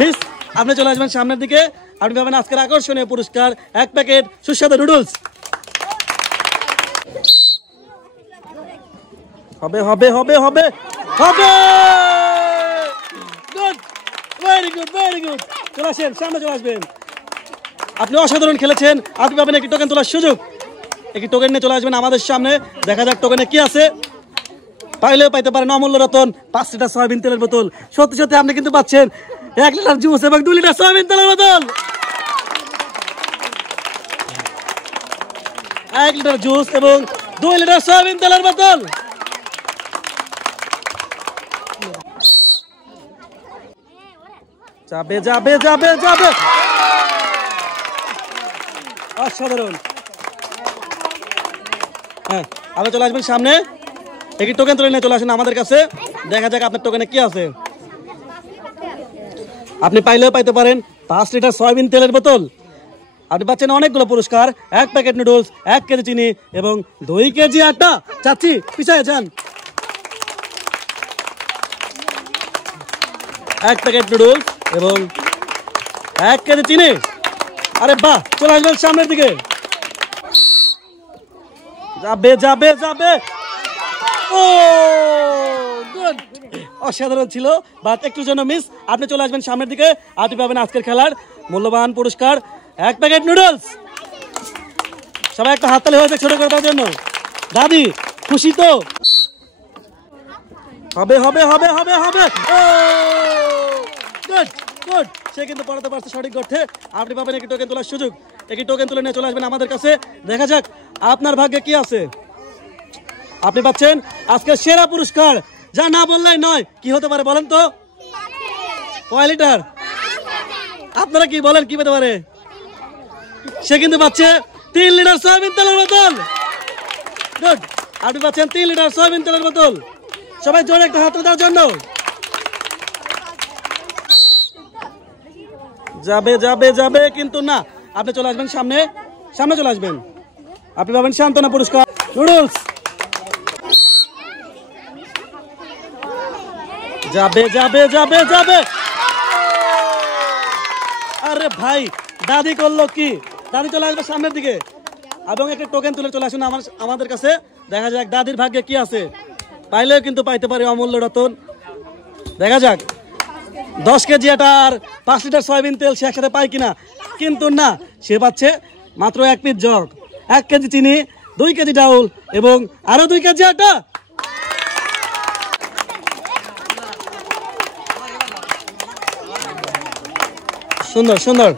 Miss আপনি চলে আসবেন সামনের দিকে। আপনি পাবেন আজকের আকর্ষণীয় পুরস্কার, 1 প্যাকেট সুস্বাদু নুডলস। হবে হবে হবে হবে হবে। Good, very good, very good. চলে আসেন, সামনে চলে আসবেন। আপনি অসাধারণ খেলেছেন। আপনি পাবেন একটি টোকেন তোলার সুযোগ। একটি টোকেন নিয়ে চলে আসবেন আমাদের সামনে। দেখা যাক টোকেনে কি আছে। পাইলেও পাইতে পারেন অমূল্য রতন, 5 লিটার সয়াবিন তেলের বোতল। সত্যি সত্যি আপনি কিন্তু পাচ্ছেন 1 লিটার জুস এবং 2 লিটার সয়াবিন তেলের বোতল। 1 লিটার জুস এবং 2 লিটার সয়াবিন তেলের বোতল। যাবে যাবে যাবে যাবে। অসাধারণ। হ্যাঁ, আপনি চলে আসবেন সামনে। একটি টোকেন তুলে নিয়ে চলে আসেন আমাদের কাছে। দেখা যাক আপনার টোকেনে কি আছে। আপনি পাইলেও পাইতে পারেন 5 লিটার সয়াবিন তেলের বোতল। আপনি পাচ্ছেন অনেকগুলো পুরস্কার, 1 প্যাকেট নুডলস, 1 কেজি চিনি এবং 2 কেজি আটা। চাচ্ছি পিছায় যান। 1 প্যাকেট নুডলস এবং 1 কেজি চিনি। আরে বাহ, চলে আসবেন সামনের দিকে। যাবে যাবে যাবে। ও গুড, অসাধারণ ছিল, বাট একটুর জন্য মিস। আপনি চলে আসবেন সামনের দিকে। আপনি পাবেন আজকের খেলার মূল্যবান পুরস্কার, 1 প্যাকেট নুডলস। সবাই একটা হাততালি হয়েছে ছোট করে তার জন্য। দাদি খুশি তো? হবে হবে হবে হবে হবে। গুড গুড, সে কিন্তু পড়াতে পারছে সঠিক অর্থে। আপনি পাবেন একটি টোকেন তোলার সুযোগ। একটি টোকেন তুলে নিয়ে চলে আসবেন আমাদের কাছে। দেখা যাক আপনার ভাগ্যে কি আছে। আপনি পাচ্ছেন আজকে সেরা পুরস্কার, যা না বললেই নয়। কি হতে পারে বলেন তো? কয় লিটার? আপনারা কি বলেন, কি পেতে পারে? সে কিন্তু পাচ্ছে 3 লিটার সয়াবিন তেলের বোতল। গুড, আপনি পাচ্ছেন 3 লিটার সয়াবিন তেলের বোতল। সবাই জোরে একটা হাত দেওয়ার জন্য। যাবে যাবে যাবে, কিন্তু না। আপনি চলে আসবেন সামনে, সামনে চলে আসবেন। আপনি পাবেন সান্ত্বনা পুরস্কার, নুডলস। যাবে যাবে যাবে যাবে। আরে ভাই, দাদি করলো কি? দাদি চলে আসবে সামনের দিকে এবং একটা টোকেন তুলে চলে আসুন আমাদের কাছে। দেখা যাক দাদির ভাগ্যে কি আছে। পাইলেও কিন্তু পাইতে পারে অমূল্য রতন। দেখা যাক 10 কেজি আটা আর 5 লিটার সয়াবিন তেল সে একসাথে পায় কিনা। কিন্তু না, সে পাচ্ছে মাত্র 1 পিস জগ, 1 কেজি চিনি, 2 কেজি ডাউল এবং আরো 2 কেজি আটা। সুন্দর সুন্দর।